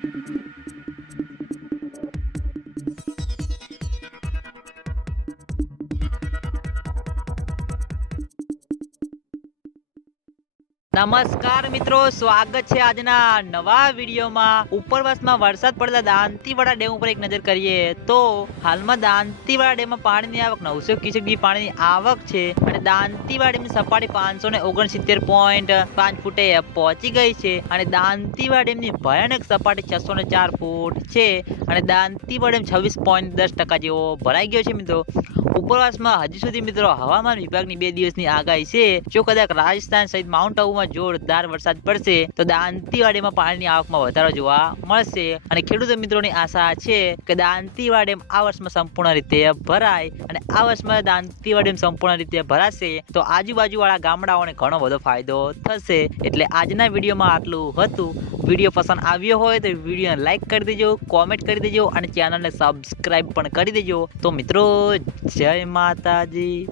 Thank you. નમસ્કાર મિત્રો, સ્વાગત છે આજના નવા વિડીયોમાં. ઉપરવાસમાં વરસાદ પડતા દાંતીવાડા ડેમ ઉપર એક નજર કરીએ તો હાલમાં દાંતીવાડા ડેમમાં પાણીની આવક નવસો ક્યુસેક પાણીની આવક છે અને દાંતીવાડા ડેમની સપાટી પાંચસો ને ઓગણસિત્તેર પોઈન્ટ પાંચ ફૂટે પહોંચી ગઈ છે અને દાંતીવાડા ડેમની ભયાનક સપાટી છસો ને ચાર ફૂટ છે અને દાંતીવાડા ડેમ છવ્વીસ પોઈન્ટ દસ ટકા જેવો ભરાઈ ગયો છે મિત્રો. ઉપરવાસમાં હજી સુધી મિત્રો હવામાન વિભાગની બે દિવસની આગાહી છે. જો કદાચ રાજસ્થાન સહિત માઉન્ટ આબુમાં જોરદાર વરસાદ પડશે તો દાંતીવાડીમાં પાણીની આવકમાં વધારો જોવા મળશે. અને ખેડૂત મિત્રોની આશા છે કે દાંતીવાડા આ વર્ષમાં સંપૂર્ણ રીતે ભરાય અને આ વર્ષમાં દાંતીવાડા સંપૂર્ણ રીતે ભરાશે તો આજુબાજુવાળા ગામડાઓને ઘણો બધો ફાયદો થશે. એટલે આજના વિડીયોમાં આટલું હતું. વીડિયો પસંદ આવ્યો હોય તો વિડીયોને લાઈક કરી દેજો, કોમેન્ટ કરી દેજો અને ચેનલને સબસ્ક્રાઈબ પણ કરી દેજો. તો મિત્રો, જય માતાજી.